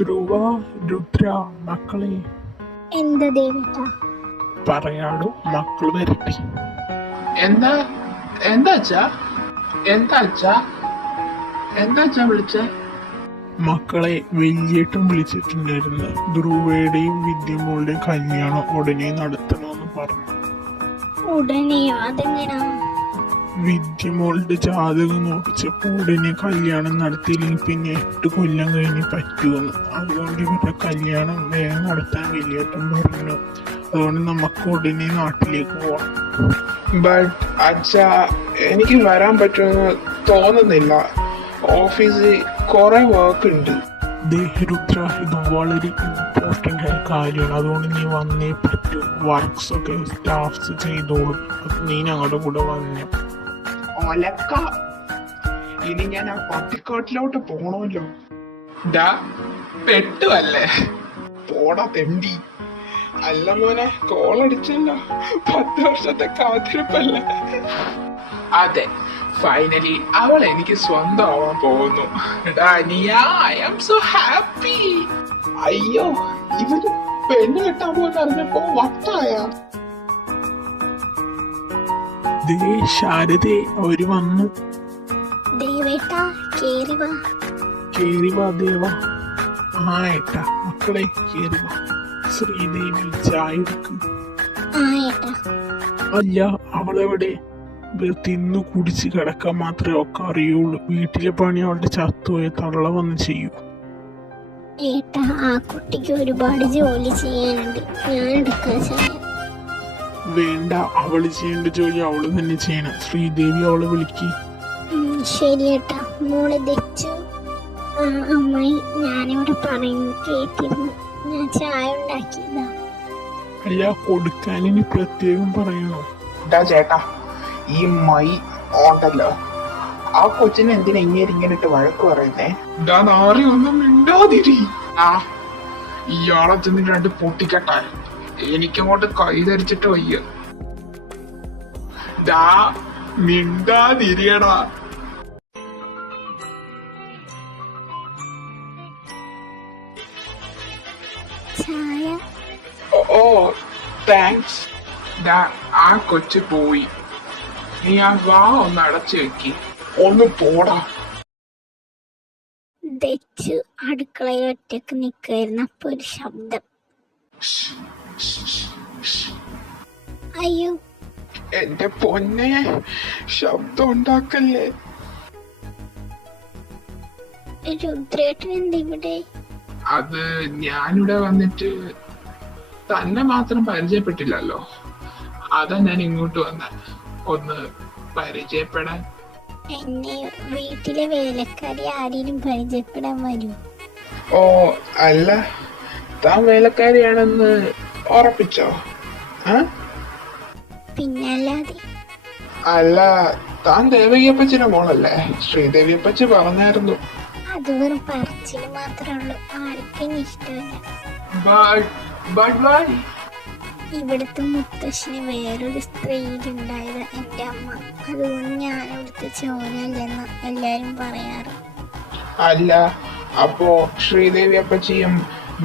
ധ്രുവ, രുദ്ര, മക്കളെ എന്താ ദേവേട്ട? പറയാടോ, മക്കള് വരട്ടെ. എന്താ എന്താ അച്ഛാ എന്താ അച്ഛാ എന്താ അച്ഛാ വിളിച്ചേ? മക്കളെ വലിയേട്ടൻ വിളിച്ചിട്ടുണ്ടായിരുന്നു. ധ്രുവയുടെയും വിദ്യമോളുടെയും കല്യാണം ഉടനെ നടത്തണമെന്ന് പറഞ്ഞു. ഉടനെയോ? അതെങ്ങനാ? വിദ്യമോളുടെ ജാതകം നോക്കിച്ചപ്പോ ഉടനെ കല്യാണം നടത്തിയില്ലെങ്കിൽ പിന്നെ 8 കൊല്ലം കഴിഞ്ഞ് പറ്റുമെന്ന്. അതുകൊണ്ട് ഇവരുടെ കല്യാണം വേഗം നടത്താൻ വലിയേട്ടൻ പറഞ്ഞു. അതുകൊണ്ട് നമുക്ക് ഉടനെ നാട്ടിലേക്ക് പോവാം. ബട്ട് അച്ഛാ, എനിക്ക് വരാൻ പറ്റുമെന്ന് തോന്നുന്നില്ല. ഓഫീസിൽ കുറെ വർക്ക് ഉണ്ട്. രുദ്ര, ഇത് വളരെ ഇമ്പോർട്ടൻ്റ് ആയ കാര്യമാണ്. അതുകൊണ്ട് നീ വന്നേ പറ്റൂ. വർക്ക്സ് ഒക്കെ സ്റ്റാഫ്സ് ചെയ്തോളും. നീ ഞങ്ങളുടെ കൂടെ വന്നേ. ഒലക്ക, ഇനി ഞാൻ ആ പട്ടിക്കാട്ടിലോട്ട് പോണമല്ലോ. ഡാ, പെട്ടുവല്ലേ? പോടാ തെണ്ടി. അല്ല മോനെ, കോളടിച്ചല്ലോ. 10 വർഷത്തെ കാത്തിരിപ്പല്ലേ? അതെ, ഫൈനലി അവൾ എനിക്ക് സ്വന്തമാവാൻ പോകുന്നു. I am so happy. അയ്യോ, ഇവര് പെണ്ണ് കെട്ടാൻ പോയെന്ന് അറിഞ്ഞപ്പോ വട്ടായ. ശാരദേ, അവര് വന്നു. ദേവേട്ട, കേറി വാ. കേറി വാ ദേവ. ആ ഏട്ടാ, മക്കളെ കേറി വാ. ശ്രീദേവി, ചായ എടുക്കും. ആ ഏട്ടാ. അല്ല, അവളെവിടെ? തിന്നു കുടിച്ച് കിടക്കാൻ മാത്രമേ ഒക്കെ അറിയുള്ളൂ. വീട്ടിലെ പണി അവളുടെ ചത്തുപോയ തള്ള വന്ന് ചെയ്യൂ. ഏട്ടാ, ആ കുട്ടിക്ക് ഒരുപാട് ജോലി ചെയ്യാനുണ്ട്. ഞാൻ എടുക്കാൻ ചെയ്യാം. വേണ്ട, അവള് ചെയ്യേണ്ട ജോലി അവള് തന്നെ ചെയ്യണം. ശ്രീദേവി അവളെ വിളിക്ക്. ശരി ഏട്ടാ. മോളെ ദച്ചു. അമ്മായി, ഞാനിവിടെ പറയുന്നത് കേട്ടിരുന്നു. ഞാൻ ചായ ഉണ്ടാക്കിയതാ. അല്ല, കൊടുക്കാൻ ഇനി പ്രത്യേകം പറയണോ? ചേട്ടാ, ഈ മൈ ഓണ്ടല്ലോ, ആ കൊച്ചിനെ എന്തിനാ ഇങ്ങനെ ഇട്ട് വഴക്ക് പറയുന്നേ? ഒന്നും മിണ്ടാതിരി. ഇയാളെ ചെന്ന് 2 പൊട്ടിക്കട്ടെ. എനിക്കങ്ങോട്ട് കൈ ധരിച്ചിട്ട് വയ്യ. മിണ്ടാതിരിയടാ. ചായ. ഓ താങ്ക്സ്. ആ കൊച്ചു പോയി. നീ ആ വാ ഒന്ന് അടച്ചു വെക്കി. ഒന്ന് പോടാ. ദച്ചു അടുക്കളയിൽ ഒറ്റക്ക് നിൽക്കായിരുന്നു. അപ്പൊ ഒരു ശബ്ദം. അയ്യോ, എന്റെ പൊന്നെ, ശബ്ദം ഉണ്ടാക്കല്ലേ. രുദ്രേട്ടൻ എന്തിവിടെ? അത് ഞാനിവിടെ വന്നിട്ട് തന്നെ മാത്രം പരിചയപ്പെട്ടില്ലല്ലോ. അതാ ഞാൻ ഇങ്ങോട്ട് വന്ന, ഒന്ന് പരിചയപ്പെടാൻ. എന്നെ വീട്ടിലെ വേലക്കാരി ആരെയും പരിചയപ്പെടാൻ വരൂ? ഓ അല്ല, താൻ വേലക്കാരിയാണെന്ന് ഉറപ്പിച്ചോ? പിന്നല്ലാതെ. അല്ല, താൻ ദേവകിയപ്പച്ചിന്റെ മോളല്ലേ? ശ്രീദേവിയപ്പച്ചി പറഞ്ഞായിരുന്നു. അത് വെറും പറച്ചില് മാത്രമേ ഉള്ളൂ. ആർക്കും ഇഷ്ടമല്ല. ഇവിടുത്തെ മുത്തശ്ശന് വേറൊരു സ്ത്രീയിലുണ്ടായത് എന്റെ അമ്മ. അതുകൊണ്ട് ഞാൻ ഇവിടുത്തെ ചോരല്ലെന്ന് എല്ലാരും പറയാറ്. അല്ല, അപ്പോ ശ്രീദേവി അപ്പച്ചിയും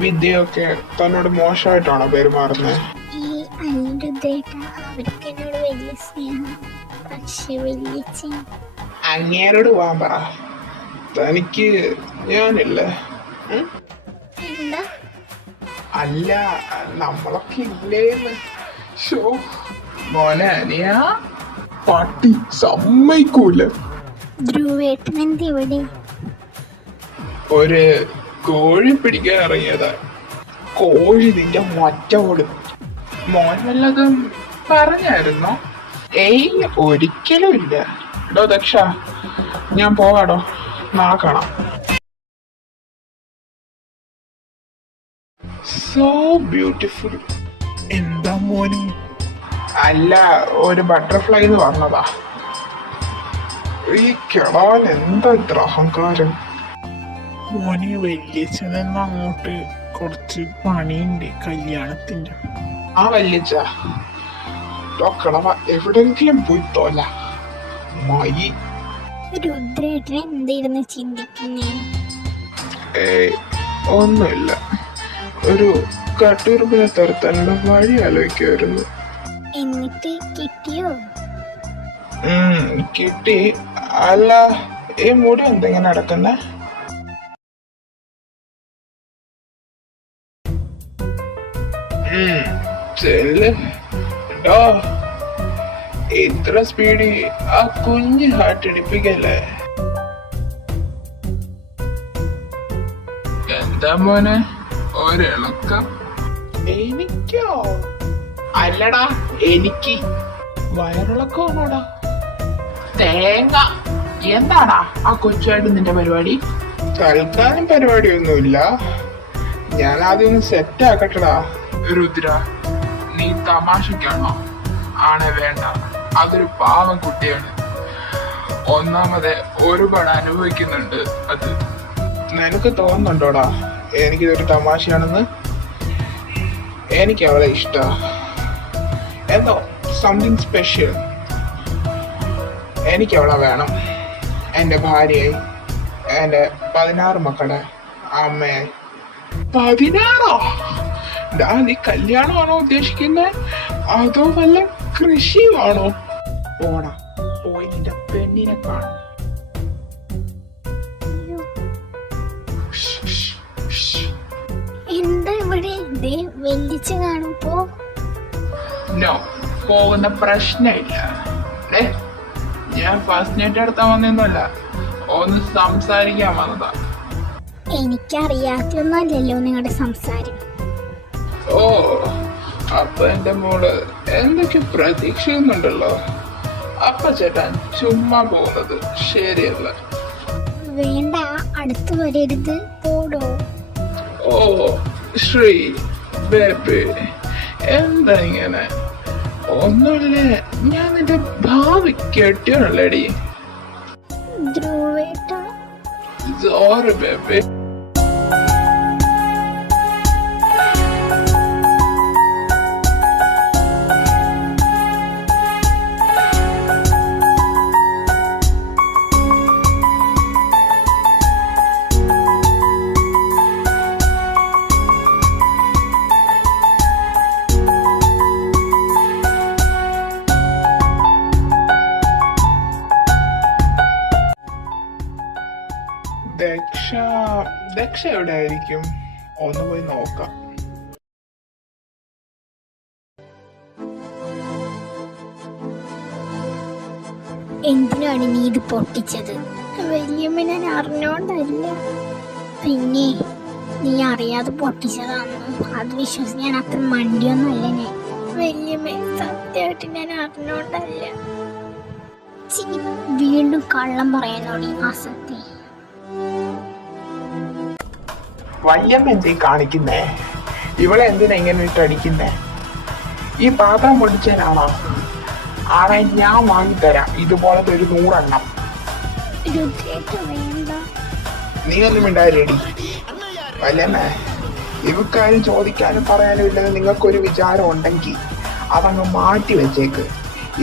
വിദ്യയൊക്കെ തന്നോട് മോശമായിട്ടാണോ പെരുമാറുന്നത്? ഈ അനിരുദ്ധേട്ട, അവർക്ക് എന്നോട് വലിയ സ്നേഹം. പക്ഷെ വലിയ അങ്ങേരോട് പോവാൻ പറ. തനിക്ക് ഞാനില്ല. എന്താ? അല്ല, നമ്മളൊക്കെ ഇല്ലേന്ന്. മോനെ, നീ ആ പട്ടി സമ്മതിക്കൂല. ധ്രുവേട്ടൻ എന്തിവിടെ? ഒരു കോഴി പിടിക്കാൻ ഇറങ്ങിയതാ. കോഴി നിന്റെ മറ്റോട്. മോൻ വല്ലതും പറഞ്ഞായിരുന്നോ? ഏയ്, ഒരിക്കലും ഇല്ല. എടോ ദക്ഷ, ഞാൻ പോവാടോ. നാളെ കാണാം. So beautiful. എന്താ മോനെ? അല്ല, ഒരു ബട്ടർഫ്ലൈ എന്ന് പറഞ്ഞതാ. ഈ കിളവൻ എന്താ ഇത്ര അഹങ്കാരം? മോനെ, വല്യച്ഛനെന്ന് അങ്ങോട്ട് കുറച്ച് പണിയുണ്ട് കല്യാണത്തിന്റെ. ആ വല്യച്ഛ, കിളവ എവിടെങ്കിലും പോയി തോല. മയി. രുദ്രേട്ടൻ എന്തായിരുന്നു ചിന്തിക്കുന്നേ? ഒന്നുമില്ല, ഒരു കട്ടൂർപ്പിനെ തുരത്താനുള്ള വഴി ആലോചിക്കുമായിരുന്നു. എന്നിട്ട് കിട്ടിയോ? കിട്ടി. അല്ല, ഈ മുടി എന്തെങ്ങനെ നടക്കുന്നേ? ചെല്ല് ട്ടോ. ഇത്ര സ്പീഡിൽ ആ കുഞ്ഞ് ഹാർട്ട് ഇടിപ്പിക്കല്ലേ? എന്താ മോനെ ഒരിളക്കം? എനിക്കോ? അല്ലടാ, എനിക്ക് വയറിളക്കമാണോടാ? തേങ്ങ. എന്താടാ ആ കൊച്ചുമായിട്ട് നിന്റെ പരിപാടി? തൽക്കാലം പരിപാടിയൊന്നുമില്ല, ഞാൻ ആദ്യം ഒന്ന് സെറ്റ് ആക്കട്ടടാ. രുദ്ര, നീ തമാശക്കാണോ? ആണേ വേണ്ട, അതൊരു പാവം കുട്ടിയാണ്. ഒന്നാമത് ഒരുപാട് അനുഭവിക്കുന്നുണ്ട് അത്. നിനക്ക് തോന്നുന്നുണ്ടോടാ എനിക്കിതൊരു തമാശയാണെന്ന്? എനിക്ക് അവളെ ഇഷ്ട, എന്തോ സംതിങ് സ്പെഷ്യൽ. എനിക്ക് അവളെ വേണം, എൻ്റെ ഭാര്യയായി, എൻ്റെ 16 മക്കളുടെ അമ്മയായി. 16? നീ കല്യാണമാണോ ഉദ്ദേശിക്കുന്നത്, അതോ വല്ല കൃഷിയുമാണോ? പോടാ, പോയി നിന്റെ പെണ്ണിനെ കാണും. എന്താ ഇവിടെ വെല്ലിച്ച് കാണുമ്പോ? നോ, പോകുന്ന പ്രശ്നമില്ല. ഞാൻ ഫസ്റ്റ് നൈറ്റ് എടുത്താൻ വന്നൊന്നുമല്ല, ഒന്ന് സംസാരിക്കാൻ വന്നതാ. എനിക്കറിയാത്തൊന്നുമല്ലല്ലോ നിങ്ങളുടെ സംസാരം. ഓ, അപ്പൊ എന്റെ മോള് എന്തൊക്കെ പ്രതീക്ഷിക്കുന്നുണ്ടല്ലോ. അപ്പ ചേട്ടൻ ചുമ്മാ പോകുന്നത് ശരിയല്ല. വേണ്ട, അടുത്ത് വരരുത്, പോടോ. ഓ ശ്രീ ബേബി, എന്താ ഇങ്ങനെ? ഒന്നുമില്ലേ, ഞാൻ നിന്റെ ഭാവി കെട്ടിയാണല്ലേടി. ധ്രുവേട്ട, സോറി ബേബി. ദക്ഷ എവിടെ ആയിരിക്കും? ഒന്ന് പോയി നോക്കാം. എന്തിനാണ് നീ ഇത് പൊട്ടിച്ചത്? വല്യമ്മ, ഞാൻ അറിഞ്ഞോണ്ടല്ല. പിന്നെ നീ അറിയാതെ പൊട്ടിച്ചതാണെന്ന് അത് വിശ്വസിച്ച് ഞാൻ അത്ര മണ്ടിയൊന്നുമല്ല. ഞാൻ വല്യമ്മ, സത്യമായിട്ട് ഞാൻ അറിഞ്ഞോണ്ടല്ല. വീണ്ടും കള്ളം പറയാനോടി അസത്യം. വല്യമ്മ എന്തേ കാണിക്കുന്നേ? ഇവളെ എന്തിനാ ഇങ്ങനെ ഇട്ട് അടിക്കുന്നേ? ഈ പാത്രം പൊടിച്ചതിനാണോ? ആണെ ഞാൻ വാങ്ങിത്തരാം ഇതുപോലത്തെ ഒരു 100 എണ്ണം. നീ ഒന്നും മിണ്ടായില്ലേടി? വല്യമ്മ, ഇവക്കാരും ചോദിക്കാനും പറയാനും ഇല്ലെന്ന് നിങ്ങൾക്കൊരു വിചാരം ഉണ്ടെങ്കിൽ അതങ്ങ് മാറ്റി വെച്ചേക്ക്.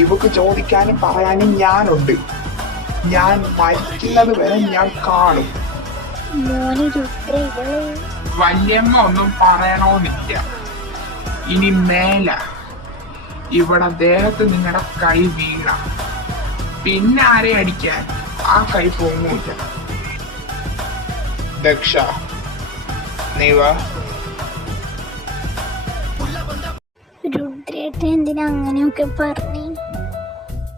ഇവക്ക് ചോദിക്കാനും പറയാനും ഞാനുണ്ട്. ഞാൻ മരിക്കുന്നത് വരെ ഞാൻ കാണും. വല്യമ്മ ഒന്നും പറയണമെന്നില്ല. ഇനി മേല ഇവിടെ ദേഹത്ത് നിങ്ങളുടെ കൈ വീണ പിന്നെ ആരെ അടിക്കാൻ ആ കൈ പൊങ്ങൂല. ദക്ഷ, നീ വാ. രുദ്രേട്ട എന്തിനാ അങ്ങനെയൊക്കെ പറഞ്ഞു?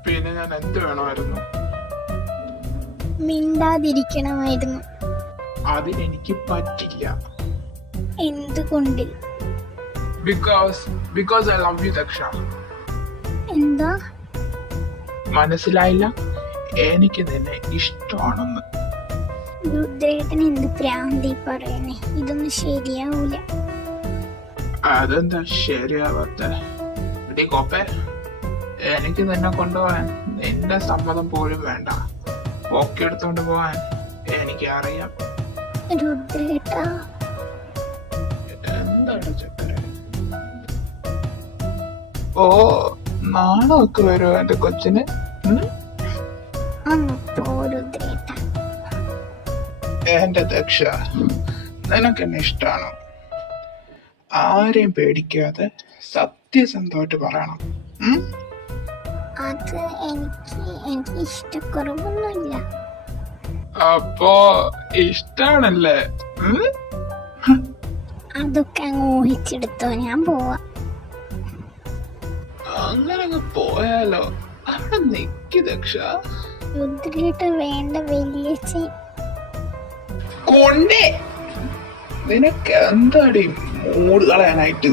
പിന്നെ ഞാൻ എന്ത് വേണമായിരുന്നു? മിണ്ടാതിരിക്കണമായിരുന്നു. അതിനെനിക്ക് പറ്റില്ല. എന്തുകൊണ്ട്? Because I love you Daksha. എന്താ മനസ്സിലായില്ല? എനിക്ക് നിന്നെ ഇഷ്ടമാണെന്ന്. രുദ്രേട്ടൻ എന്ത് പ്രാന്തി പറയണേ? ഇതൊന്നും ശരിയാവൂല. അതെന്താ ശരിയാവാത്ത? കോപ്പേ, എനിക്ക് നിന്നെ കൊണ്ടുപോകാൻ നിന്റെ സമ്മതം പോലും വേണ്ട. പൊക്കെടുത്തോണ്ട് പോവാൻ എനിക്ക് അറിയാം. രുദ്രേട്ടാ, എന്താണ് ചക്കര? ഓ, നാണമൊക്കെ വരുമോ എന്റെ കൊച്ചിന്? അങ്ങ് പോ രുദ്രേട്ടാ. എന്റെ ദക്ഷ, നിനക്കെന്നെ ഇഷ്ടമാണോ? ആരെയും പേടിക്കാതെ സത്യസന്ധമായിട്ട് പറയണം. ഉം? അത് എനിക്ക് ഇഷ്ടക്കുറവൊന്നുമില്ല. അപ്പോ ഇഷ്ടാണല്ലേ? ഉം? അതൊക്കെ അങ്ങ് ഊഹിച്ചെടുത്തോ, ഞാൻ പോവാ. അങ്ങനങ്ങ് പോയാലോ? അവിടെ നിക്ക് ദക്ഷ. രുദ്രേട്ട വേണ്ട വല്യച്ഛൻ. കൊണ്ടേ നിനക്ക് എന്താടി മൂട് കളയാനായിട്ട്?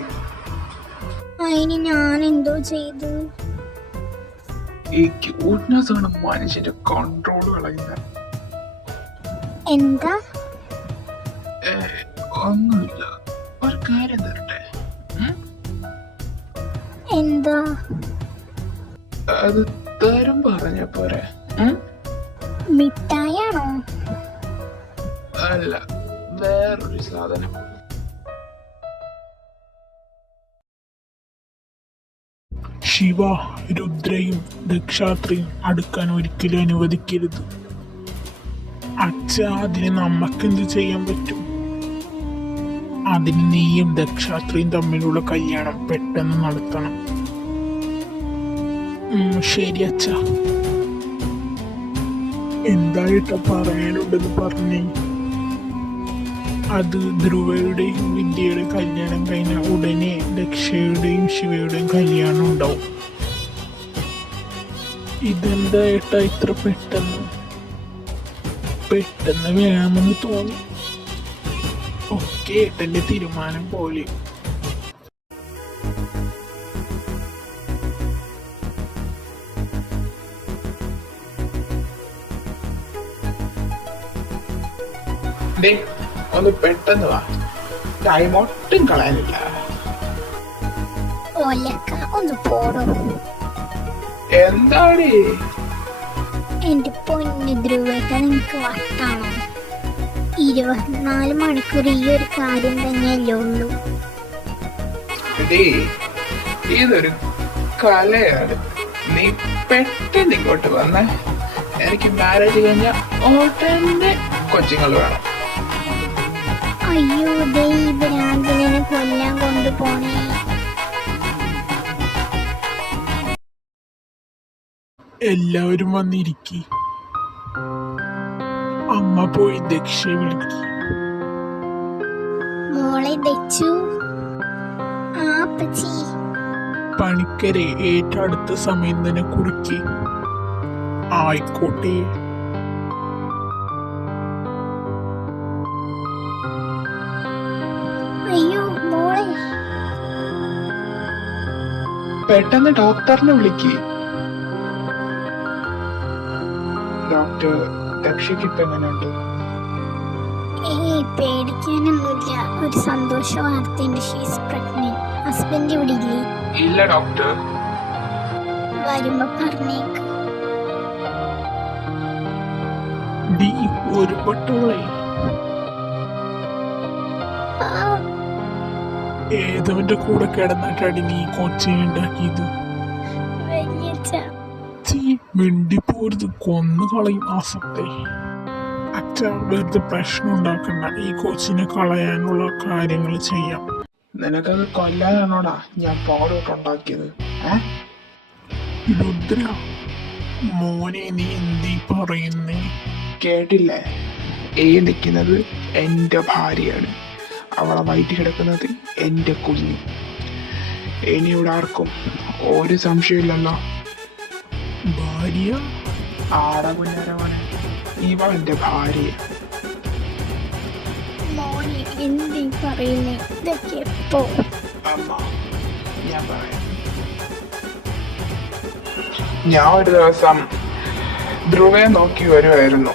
അതിന് ഞാൻ എന്തോ ചെയ്തു? ഈ ക്യൂട്ട്നെസ് ആണ് മനുഷ്യന്റെ കൺട്രോൾ കളയുന്നത്. എന്താ? ഒന്നുമില്ല, ഒരു കാര്യം തരട്ടെ. എന്താ? അത് തരും പറഞ്ഞ പോരെ? മിഠായാണോ? അല്ല, വേറൊരു സാധനം. ശിവ, രുദ്രയും ദക്ഷാത്രിയും അടുക്കാൻ ഒരിക്കലും അനുവദിക്കരുത്. അച്ഛ, അതിന് നമ്മക്കെന്ത് ചെയ്യാൻ പറ്റും? അതിന് നീയും ദക്ഷാത്രിയും തമ്മിലുള്ള കല്യാണം പെട്ടെന്ന് നടത്തണം. ശരി അച്ഛ. എന്തായിട്ടാ പറയാനുണ്ടെന്ന് പറഞ്ഞേ. അത് ധ്രുവയുടെയും വിദ്യയുടെയും കല്യാണം കഴിഞ്ഞ ഉടനെ ദക്ഷയുടെയും ശിവയുടെയും കല്യാണം ഉണ്ടാവും. ഇതെന്താ ഏട്ടാ ഇത്ര പെട്ടെന്ന് വേണമെന്ന് തോന്നി. ഒക്കെ ഏട്ടന്റെ തീരുമാനം പോലെ. ഒന്ന് പെട്ടെന്ന് വാ, ടൈം ഒട്ടും കളയാനില്ല. ഓലക്ക ഒന്ന് പോടോ. എന്താടി? എന്റെ പൊന്ന് ധ്രുവേട്ട, നിനക്ക് വട്ടാണോ? 24 മണിക്കൂർ ഈ ഒരു കാര്യം തന്നെയല്ലേ ഉള്ളൂ. ഇതൊരു കലയാണ്. നീ പെട്ടെന്ന് ഇങ്ങോട്ട് വന്നേ. എനിക്ക് മാരേജ് കഴിഞ്ഞ ഉടനെ കൊച്ചുങ്ങൾ വേണം. അയ്യോ, ദൈവരാജനെ കൊല്ലാൻ കൊണ്ടുപോണേ. എല്ലാവരും വന്നിരിക്കി. അമ്മ പോയി ദക്ഷയെ വിളിക്കി. മോളെ ദച്ചു. ആ അപ്പച്ചി. പണിക്കരെ ഏറ്റടുത്ത സമയം തന്നെ കുറുക്കി. ആയിക്കോട്ടെ. അയ്യോ മോളെ. പെട്ടെന്ന് ഡോക്ടറിനെ വിളിക്ക്. ഡോക്ടർ, ദക്ഷയ്ക്ക് ഇപ്പൊ എങ്ങനെയുണ്ട്? പേടിക്കാനൊന്നുമില്ല. ഒരു സന്തോഷ വാർത്തയുണ്ട്. She's pregnant. ഹസ്ബൻഡ് ഇവിടെ ഇല്ലേ? ഇല്ല ഡോക്ടർ. വരുമ്പോ പറഞ്ഞേക്ക്. ഒരു പട്ടോളെ. ഏതവന്റെ കൂടെ കിടന്നിട്ടടി നീ കൊച്ചിനെ ഉണ്ടാക്കിയത്? മിണ്ടിപ്പോരുത്, കൊന്നു കളയും ആസത്തെ. അച്ഛ, വെറുതെ പ്രശ്നം ഉണ്ടാക്കണ്ട. ഈ കൊച്ചിനെ കളയാനുള്ള കാര്യങ്ങൾ ചെയ്യാം. നിനക്കത് കൊല്ലാനാണോടാ ഞാൻ പൗഡറുണ്ടാക്കിയത്? രുദ്ര മോനെ, നീ എന്തീ പറയുന്നേ? കേട്ടില്ലേ? ഈ നിൽക്കുന്നത് എൻ്റെ ഭാര്യയാണ്. അവളെ വയറ്റി കിടക്കുന്നത് എൻ്റെ കുഞ്ഞ്. ഇനി ഇവിടെ ആർക്കും ഒരു സംശയമില്ലല്ലോ. ഭാര്യ? ആടെ കുഞ്ഞാരമാണ്. ഇവളെൻ്റെ ഭാര്യ. മോനെ എന്തീ പറയുന്നേ? ഇതൊക്കെ എപ്പോ? അമ്മ, ഞാൻ പറയാം. ഞാൻ ഒരു ദിവസം ധ്രുവയെ നോക്കി വരുമായിരുന്നു.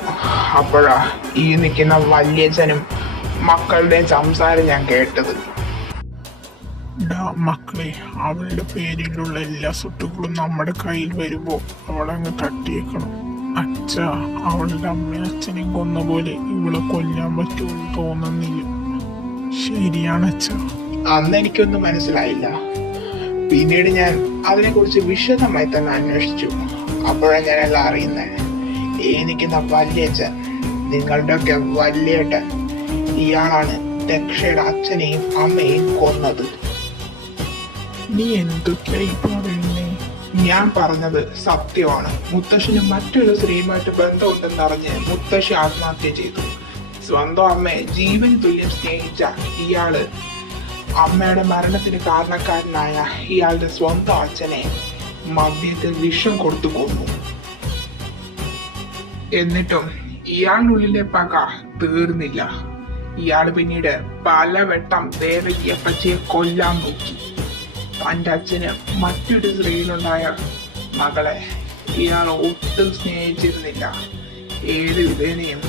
അപ്പോഴാ ഈ നിൽക്കുന്ന വല്യച്ഛനും മക്കളുടെയും സംസാരം ഞാൻ കേട്ടത്. മക്കളെ, അവളുടെ പേരിലുള്ള എല്ലാ സ്വത്തുക്കളും നമ്മുടെ കയ്യിൽ വരുമ്പോ അവളങ്ങ് തട്ടിയേക്കണം. അച്ഛ, അവളുടെ അമ്മയും അച്ഛനെയും കൊന്ന പോലെ ഇവളെ കൊല്ലാൻ പറ്റുമെന്ന് തോന്നുന്നില്ല. ശരിയാണ് അച്ഛ. അന്ന് എനിക്കൊന്നും മനസ്സിലായില്ല. പിന്നീട് ഞാൻ അതിനെ കുറിച്ച് വിശദമായി തന്നെ അന്വേഷിച്ചു. അപ്പോഴാണ് ഞാൻ എല്ലാം അറിയുന്നത്. ഈ നിൽക്കുന്ന വല്യച്ഛൻ, നിങ്ങളുടെയൊക്കെ വല്യേട്ടൻ, ഇയാളാണ് ദക്ഷയുടെ അച്ഛനെയും അമ്മയെയും കൊന്നത്. നീ എന്തൊക്കെയായി പറയുന്നേ? ഞാൻ പറഞ്ഞത് സത്യമാണ്. മുത്തശ്ശിന് മറ്റൊരു സ്ത്രീയുമായിട്ട് ബന്ധമുണ്ടെന്നറിഞ്ഞ് മുത്തശ്ശി ആത്മഹത്യ ചെയ്തു. സ്വന്തം അമ്മയെ ജീവൻ തുല്യം സ്നേഹിച്ച ഇയാള് അമ്മയുടെ മരണത്തിന് കാരണക്കാരനായ ഇയാളുടെ സ്വന്തം അച്ഛനെ മദ്യത്തിൽ വിഷം കൊടുത്തു കൊന്നു. എന്നിട്ടും ഇയാളുടെ ഉള്ളിലെ പക തീർന്നില്ല. ഇയാൾ പിന്നീട് പലവട്ടം ദേവകി അപ്പച്ചിയെ കൊല്ലാൻ നോക്കി. തന്റെ അച്ഛന് മറ്റൊരു സ്ത്രീയിലുണ്ടായ മകളെ ഇയാൾ ഒട്ടും സ്നേഹിച്ചിരുന്നില്ല. ഏത് വിധേനയും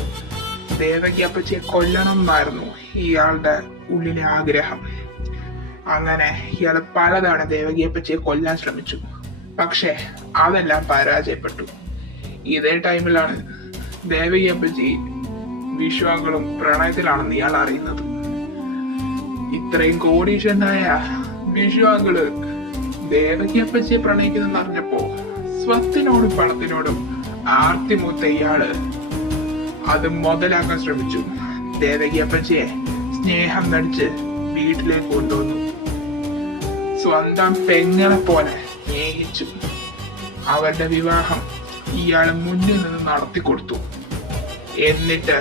ദേവകി അപ്പച്ചിയെ കൊല്ലണം എന്നായിരുന്നു ഇയാളുടെ ഉള്ളിലെ ആഗ്രഹം. അങ്ങനെ ഇയാൾ പലതവണ ദേവകി അപ്പച്ചിയെ കൊല്ലാൻ ശ്രമിച്ചു. പക്ഷെ അതെല്ലാം പരാജയപ്പെട്ടു. ഇതേ ടൈമിലാണ് ദേവകി അപ്പച്ചി വിശ്വാങ്ങളും പ്രണയത്തിലാണെന്ന് ഇയാൾ അറിയുന്നത്. ഇത്രയും കോടീശ്വരനായ വിശ്വാങ്കള് ദേവകി അപ്പച്ചിയെ പ്രണയിക്കുന്നെന്ന് അറിഞ്ഞപ്പോ സ്വത്തിനോടും പണത്തിനോടും ആർത്തിമൂത്ത ഇയാള് അത് മുതലാക്കാൻ ശ്രമിച്ചു. ദേവകി അപ്പച്ചിയെ സ്നേഹം നടിച്ച് വീട്ടിലേക്ക് കൊണ്ടുവന്നു. സ്വന്തം പെങ്ങളെ പോലെ സ്നേഹിച്ചു. അവരുടെ വിവാഹം ഇയാൾ മുന്നിൽ നിന്ന് നടത്തിക്കൊടുത്തു. എന്നിട്ട്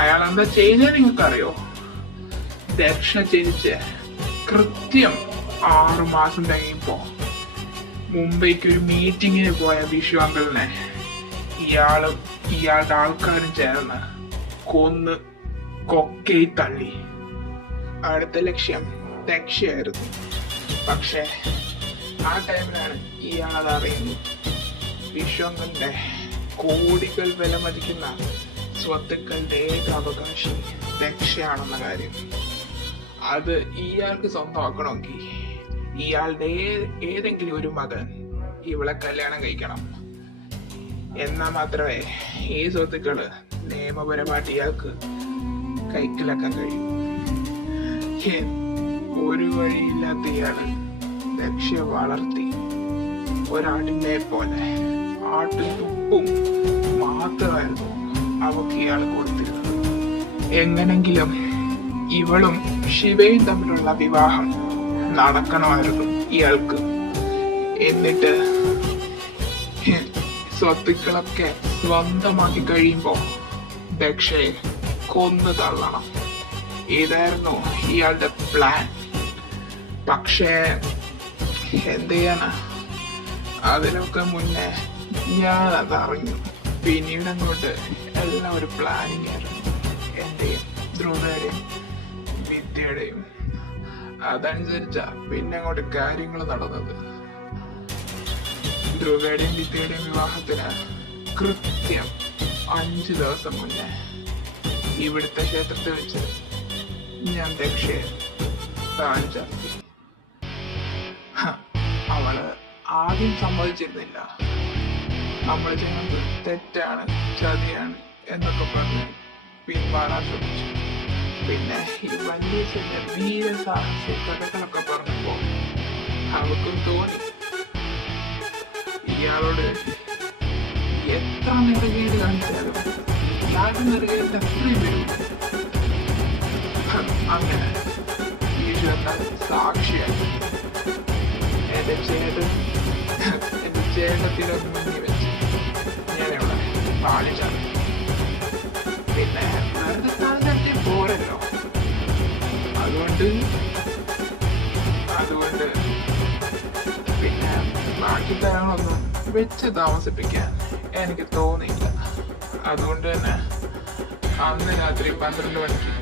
അയാൾ എന്താ ചെയ്തത് നിങ്ങൾക്കറിയോ? ദക്ഷ ജനിച്ച് കൃത്യം 6 മാസം കഴിയുമ്പോ മുംബൈക്ക് ഒരു മീറ്റിങ്ങിന് പോയ വിശ്വാങ്കളിനെ ഇയാളും ഇയാളുടെ ആൾക്കാരും ചേർന്ന് കൊന്ന് കൊക്കയിൽ തള്ളി. അടുത്ത ലക്ഷ്യം ദക്ഷയായിരുന്നു. പക്ഷെ ആ ടൈമിലാണ് ഇയാളത് അറിയുന്നത്. വിശ്വാങ്കന്റെ കോടികൾ വില മതിക്കുന്ന സ്വത്തുക്കളുടെ ഏക അവകാശി ദക്ഷയാണെന്ന കാര്യം. അത് ഇയാൾക്ക് സ്വന്തമാക്കണമെങ്കിൽ ഇയാളുടെ ഏതെങ്കിലും ഒരു മകൻ ഇവളെ കല്യാണം കഴിക്കണം. എന്നാൽ മാത്രമേ ഈ സ്വത്തുക്കള് നിയമപരമായിട്ട് ഇയാൾക്ക് കൈക്കലാക്കാൻ കഴിയും. ഒരു വഴിയില്ലാത്ത ഇയാള് ദക്ഷയെ വളർത്തി ഒരാടിനെ പോലെ. ആട്ടും തുപ്പും മാത്രമായിരുന്നു അവക്ക് ഇയാൾ കൊടുത്തിരുന്നത്. എങ്ങനെങ്കിലും ഇവളും ശിവയും തമ്മിലുള്ള വിവാഹം നടക്കണമായിരുന്നു ഇയാൾക്ക്. എന്നിട്ട് സ്വത്തുക്കളൊക്കെ സ്വന്തമാക്കി കഴിയുമ്പോ ദക്ഷയെ കൊന്നു തള്ളണം. ഇതായിരുന്നു ഇയാളുടെ പ്ലാൻ. പക്ഷേ എന്ത് ചെയ്യാനാ, അതിനൊക്കെ മുന്നേ ഞാൻ അതറിഞ്ഞു. പിന്നീട് അങ്ങോട്ട് എല്ലാം ഒരു പ്ലാനിങ് ആയിരുന്നു. എന്റെയും ധ്രുവയുടെയും വിദ്യയുടെയും. അതനുസരിച്ചാ പിന്നെ അങ്ങോട്ട് കാര്യങ്ങൾ നടന്നത്. ധ്രുവയുടെയും വിദ്യയുടെയും വിവാഹത്തിന് കൃത്യം 5 ദിവസം മുന്നേ ഇവിടുത്തെ ക്ഷേത്രത്തിൽ വെച്ച് ഞാൻ ദക്ഷയെ താലി ചാർത്തി. അവള് ആദ്യം സമ്മതിച്ചിരുന്നില്ല. നമ്മൾ ചെയ്യുന്നത് തെറ്റാണ്, ചതിയാണ് എന്നൊക്കെ പറഞ്ഞ് പിന്മാറാൻ ശ്രമിച്ചു. പിന്നെ ഈ വലിയ വീരസാഹസ്യ കഥകളൊക്കെ പറഞ്ഞപ്പോ അവൾക്കും തോന്നി ഇയാളോട് എത്ര നെറുകേട് കാണിച്ചാലും ഇയാളുടെ നെറുകേട് എത്രയും വരും. അങ്ങനെ ഈശ്വരൻ സാക്ഷിയായി എന്റെ ചേട്ടത്തിനെ മുന്നിൽ വെച്ച് ഞാനിവിടെ താലി ചാർത്തി. പിന്നെ വെറുതെ താലി ചാർത്തി പോരല്ലോ. അതുകൊണ്ട് പിന്നെ ബാക്കി കാര്യങ്ങളൊന്നും വെച്ച് താമസിപ്പിക്കാൻ എനിക്ക് തോന്നിയില്ല. അതുകൊണ്ട് തന്നെ അന്ന് രാത്രി 12 മണിക്ക്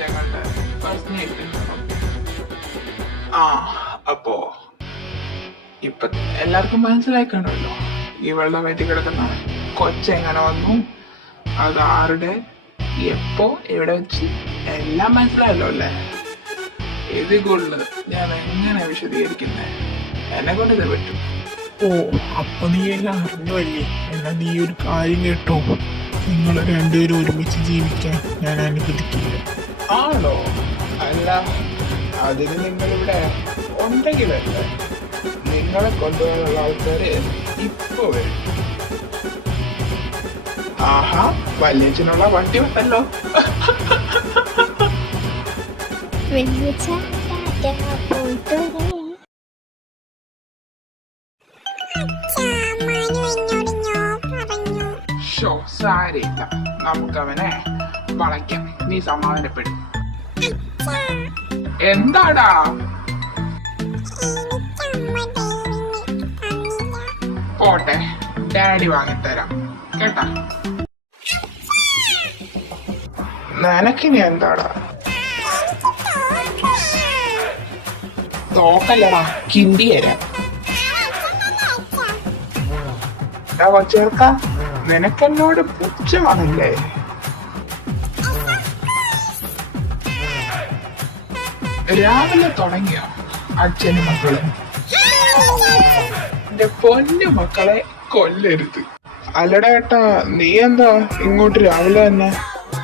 ഞങ്ങളുടെ ബസ് നടന്നു. അപ്പോ ഇപ്പൊ എല്ലാവർക്കും മനസ്സിലായി കാണുമല്ലോ ഇവളുടെ വയറ്റിൽ കിടക്കുന്ന കൊച്ചെങ്ങനെ വന്നു, അത് ആരുടെ, എപ്പോ, എവിടെ വെച്ച് എല്ലാം മനസ്സിലായല്ലോ അല്ലേ? ഇത് കൂടുതൽ ഞാൻ എങ്ങനെ വിശദീകരിക്കുന്നേ? എന്നെ കൊണ്ട് ഇത് പറ്റും. അപ്പൊ നീ എല്ലാം അറിഞ്ഞല്ലേ? എന്നാ നീ ഒരു കാര്യം കേട്ടോ, നിങ്ങൾ രണ്ടുപേരും ഒരുമിച്ച് ജീവിക്കാൻ ഞാൻ അനുവദിക്കില്ല. ആണോ? അല്ല, അതിന് നിങ്ങളിവിടെ ഉണ്ടെങ്കിലല്ലേ? നിങ്ങളെ കൊണ്ടുപോകാനുള്ള ആൾക്കാര് ഇപ്പൊ വരും. ആഹാ, വല്യച്ഛനുള്ള വണ്ടി വന്നല്ലോ. വെല്ലുച്ച ടാറ്റ, പോയിട്ട് വരേ. ഷോ സാരില്ല, നമുക്കവനെ വളയ്ക്കാം. നീ സമാധാനപ്പെടും. എന്താടാ? പോട്ടെ, ഡാഡി വാങ്ങിത്തരാം കേട്ടാ. നിനക്കിനി എന്താടാ? തോക്കല്ലടാ, കിണ്ടി തരാം. ചേർക്ക, നിനക്കെന്നോട് പുച്ഛമാണല്ലേ? രാവിലെ തുടങ്ങിയോ അച്ഛനും മക്കളും? എന്റെ പൊന്നു മക്കളെ കൊല്ലരുത്. അല്ലടാ ഏട്ടാ, നീ എന്താ ഇങ്ങോട്ട് രാവിലെ തന്നെ?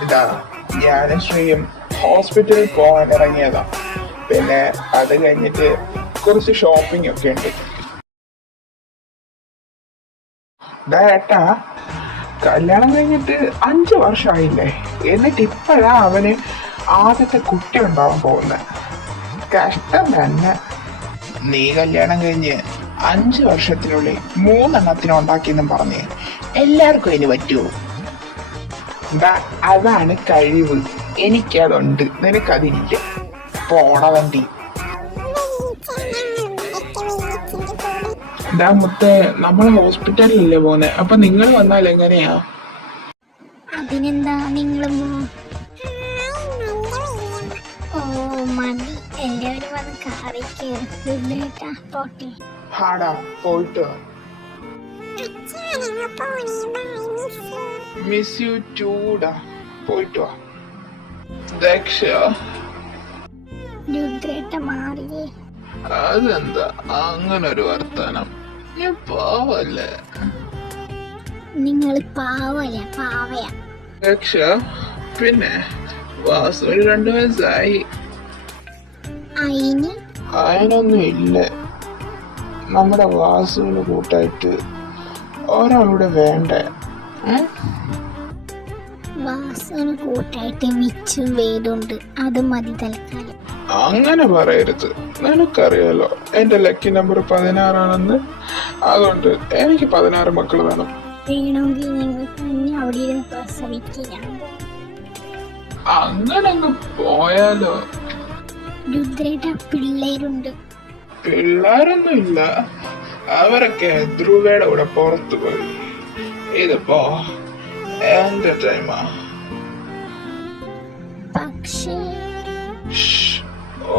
ഇതാ ഞാനും ശ്രീയും ഹോസ്പിറ്റലിൽ പോകാൻ ഇറങ്ങിയതാ. പിന്നെ അത് കഴിഞ്ഞിട്ട് കുറച്ച് ഷോപ്പിംഗ് ഒക്കെ ഉണ്ട്. ഏട്ടാ, കല്യാണം കഴിഞ്ഞിട്ട് 5 വർഷമായില്ലേ? എന്നിട്ട് ഇപ്പോഴാ അവന് ആദ്യത്തെ കുട്ടി ഉണ്ടാവാൻ പോകുന്നത്. കഷ്ടം തന്നെ. നീ കല്യാണം കഴിഞ്ഞ് 5 വർഷത്തിനുള്ളിൽ 3 എണ്ണത്തിനെ ഉണ്ടാക്കിയെന്നും പറഞ്ഞ് എല്ലാവർക്കും അതിന് പറ്റുമോ? അതാണ് കഴിവ്. എനിക്കതുണ്ട്, നിനക്കതില്ല. പോണ വണ്ടി. മുത്തേ, നമ്മൾ ഹോസ്പിറ്റലിലല്ലേ പോന്നെ, അപ്പൊ നിങ്ങൾ വന്നാൽ എങ്ങനെയാ? അതിനെന്താ, നിങ്ങളും ഓ മതി. എല്ലാവരും വന്ന് കാറി കയറി. പോട്ടെ. ഹാടാ, പോയിട്ട് വാ. മിസ് യു ടൂടാ. പോയിട്ട് വാ. ദക്ഷ, രുദ്രേട്ട മാറിയേ. അതെന്താ അങ്ങനൊരു വർത്താനം? ഞാൻ പാവല്ലേ? നിങ്ങൾ പാവല്ല, പാവയാ. ദക്ഷ, പിന്നെ വാസുവിന് 2 വയസ്സായി. അയിന് അതിനൊന്നും ഇല്ല. നമ്മുടെ വാസുവിന് കൂട്ടായിട്ട് ഒരാളുടെ വേണ്ടേ? വാസുവിന് കൂട്ടായിട്ട് മിച്ചും വേദുണ്ട്. അത് മതി തൽക്കാലം. അങ്ങനെ പറയരുത്. നിനക്കറിയാലോ എന്റെ ലക്കി നമ്പർ 16 ആണെന്ന്. അതുകൊണ്ട് എനിക്ക് 16 മക്കൾ വേണം. വേണമെങ്കിൽ നിങ്ങൾ തന്നെ അവിടെ ഇരുന്ന് പ്രസവിക്കാം. അങ്ങനെ അങ്ങ് പോയാലോ? രുദ്രേട്ട പിള്ളേരുണ്ട്. പിള്ളേരൊന്നും ഇല്ല, അവരൊക്കെ ധ്രുവയുടെ കൂടെ പുറത്തു പോയി. ഇതിപ്പോ എന്റെ ടൈമാ. പക്ഷേ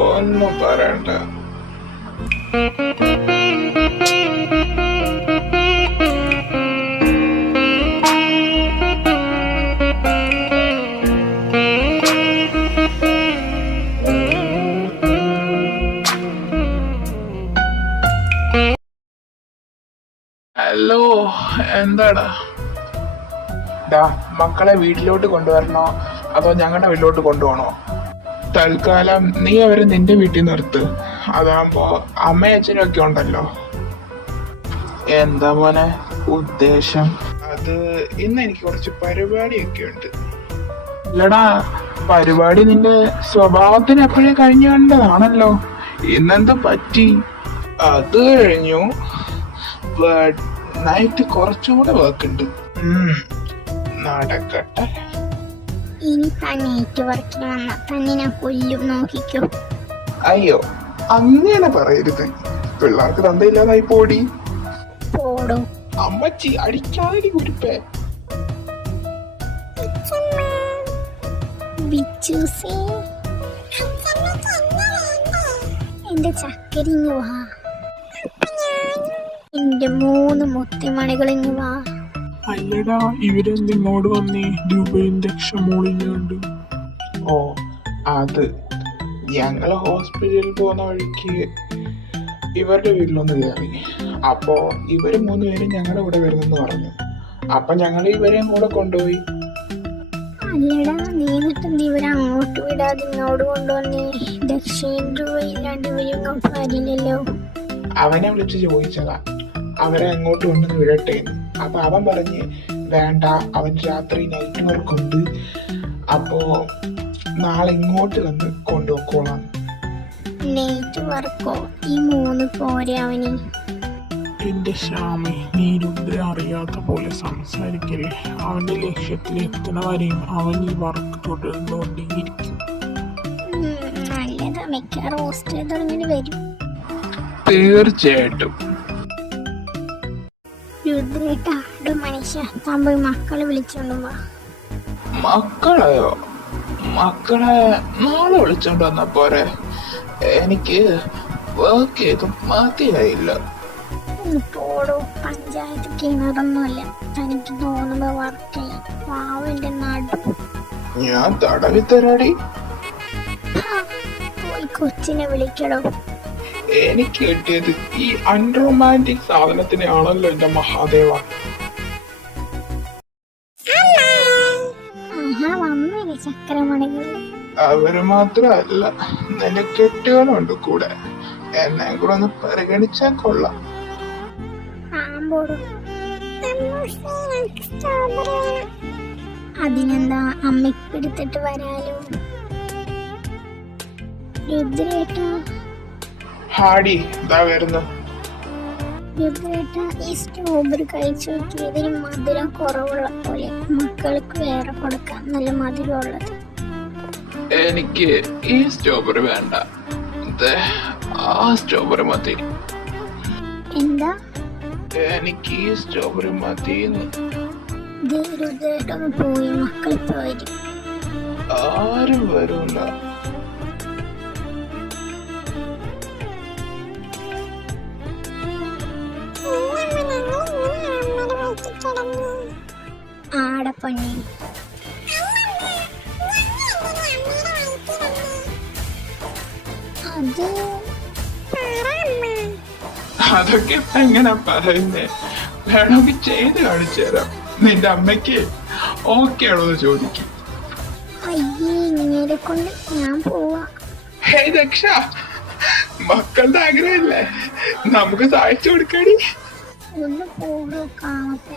ഒന്നും പറയണ്ട. ഹലോ, എന്താടാ? മക്കളെ വീട്ടിലോട്ട് കൊണ്ടുവരണോ അതോ ഞങ്ങളുടെ വീട്ടിലോട്ട് കൊണ്ടുപോകണോ? തൽക്കാലം നീ അവരെ നിന്റെ വീട്ടിൽ നിർത്ത്. അതാകുമ്പോ അമ്മയും അച്ഛനും ഒക്കെ ഉണ്ടല്ലോ. എന്താ മോനെ ഉദ്ദേശം? അത് ഇന്ന് എനിക്ക് കുറച്ച് പരിപാടിയൊക്കെ ഉണ്ട്. ഇല്ലടാ, പരിപാടി നിന്റെ സ്വഭാവത്തിന് എപ്പോഴേ കഴിഞ്ഞു കണ്ടതാണല്ലോ. ഇന്നെന്താ പറ്റി? അത് കഴിഞ്ഞു. നൈറ്റ് കുറച്ചുകൂടെ വർക്കുണ്ട്. നടക്കട്ടെ. ഇനി നൈറ്റ് വർക്കിന് വന്ന തന്നെ ഞാൻ കൊല്ലും, നോക്കിക്കോ. അയ്യോ, അങ്ങനെ പറയരുത്. പിള്ളേർക്ക് തന്തയില്ലാതായി പോടി. പോടോ. അമ്മച്ചി അടിക്കാതെ കുരുപ്പേ. ബിച്ചൂസേ, എന്റെ ചക്കരിഞ്ഞു വാ. എന്റെ 3 മുത്തിമണികളിഞ്ഞു വാ. അല്ലടാ, ഇവരെന്തിങ്ങോട് വന്നേ? രൂപയും ദക്ഷമോളിഞ്ഞുണ്ട്. ഓ, അത് ഞങ്ങള് ഹോസ്പിറ്റലിൽ പോകുന്ന വഴിക്ക് ഇവരുടെ വീട്ടിലൊന്ന് കയറി. അപ്പോ ഇവര് 3 പേരും ഞങ്ങളുടെ കൂടെ വരുന്നെന്ന് പറഞ്ഞു. അപ്പൊ ഞങ്ങൾ ഇവരെയും കൂടെ കൊണ്ടുപോയി. അല്ലടാ, നീ എന്നിട്ട് ഇവരെ അങ്ങോട്ട് വിടാതെ ഇങ്ങോട്ട് കൊണ്ടുവന്നേ? ദക്ഷിണ രൂപ ഇല്ലാണ്ട് ഇവരും ഇങ്ങോട്ട് വരില്ലല്ലോ. അവനെ വിളിച്ച് ചോദിച്ചതാ അവരെ അങ്ങോട്ട് കൊണ്ടുവന്ന് വിടട്ടെ. അപ്പൊ അവൻ പറഞ്ഞ് വേണ്ട, അവൻ രാത്രി നൈറ്റ് വർക്ക് ഉണ്ട്, അപ്പോ നാളെ ഇങ്ങോട്ട് വന്ന് കൊണ്ടുപോയിക്കോളാം. നെയ്റ്റ് വർക്കോ? ഈ 3 പോരെ അവന്? എന്റെ ശ്യാമി, നീ രുദ്ര അറിയാത്ത പോലെ സംസാരിക്കല്ലേ. അവന്റെ ലക്ഷ്യത്തിൽ എത്തണ വരെയും അവൻ ഈ വർക്ക് തുടർന്നുകൊണ്ടേയിരിക്കും. നല്ലതാ, മിക്കവാറും ഹോസ്റ്റലിൽ തുടങ്ങി വരും. തീർച്ചയായിട്ടും. രുദ്രേട്ടാ, മനുഷ്യ തമ്പ് മക്കളെ വിളിച്ചോണ്ട് വാ. മക്കളെയോ? മക്കളെ നാളെ വിളിച്ചോണ്ട് വന്നാ പോരെ? എനിക്ക് വർക്ക് ചെയ്ത് മതിയായില്ല. പോടോ, പഞ്ചായത്ത് കിണറൊന്നുമല്ല, തനിക്ക് തോന്നുമ്പോ വർക്ക് ചെയ്യാം. പാവന്റെ നടു. ഞാൻ തടവി തരാടി. പോയി കൊച്ചിനെ വിളിക്കടോ. എനിക്ക് കിട്ടിയത് ഈ അൺറൊമാൻറ്റിക് സാധനത്തിനെയാണല്ലോ എന്റെ മഹാദേവ. ആഹാ, വന്നില്ല ചക്രമണികൾ. അവര് മാത്രല്ല, നിന്റെ കെട്ടിയോനുണ്ട് കൂടെ. എന്നെ കൂടെ ഒന്ന് പരിഗണിച്ചാൽ കൊള്ളാം. അതിനെന്താ, അമ്മയ്ക്കെടുത്തിട്ട് വരാലോ. രുദ്രേട്ടാ, ഹാടി ഇതാ വരുന്നു. രുദ്രേട്ടാ, ഈ സ്ട്രോബെറി കഴിച്ചു നോക്കിയതിന് മധുരം കുറവുള്ള പോലെ. മക്കൾക്ക് വേറെ കൊടുക്കാം, നല്ല മധുരമുള്ളത്. എനിക്ക് ഈ സ്ട്രോബെറി വേണ്ട, ആ സ്ട്രോബെറി മതി. എന്താ? എനിക്ക് ഈ സ്ട്രോബെറി മതിയെന്ന്. രുദ്രേട്ടൊന്ന് പോയി, മക്കൾ പോയി. ആരും വരൂല. ആടപ്പണി. അതൊക്കെ ഇപ്പൊ എങ്ങനെ പറയുന്നേ? വേണമെങ്കിൽ ചെയ്ത് കാണിച്ചു തരാം. നിന്റെ അമ്മയ്ക്ക് ഓക്കെ ആണോന്ന് ചോദിക്കും. അയ്യേ, ഇങ്ങനെ കൊണ്ട് ഞാൻ പോവാ. ഹേയ് ദക്ഷ, മക്കളുടെ ആഗ്രഹമില്ലേ, നമുക്ക് സഹായിച്ചു കൊടുക്കാടി. ഒന്ന് പോടോ, കാണാത്ത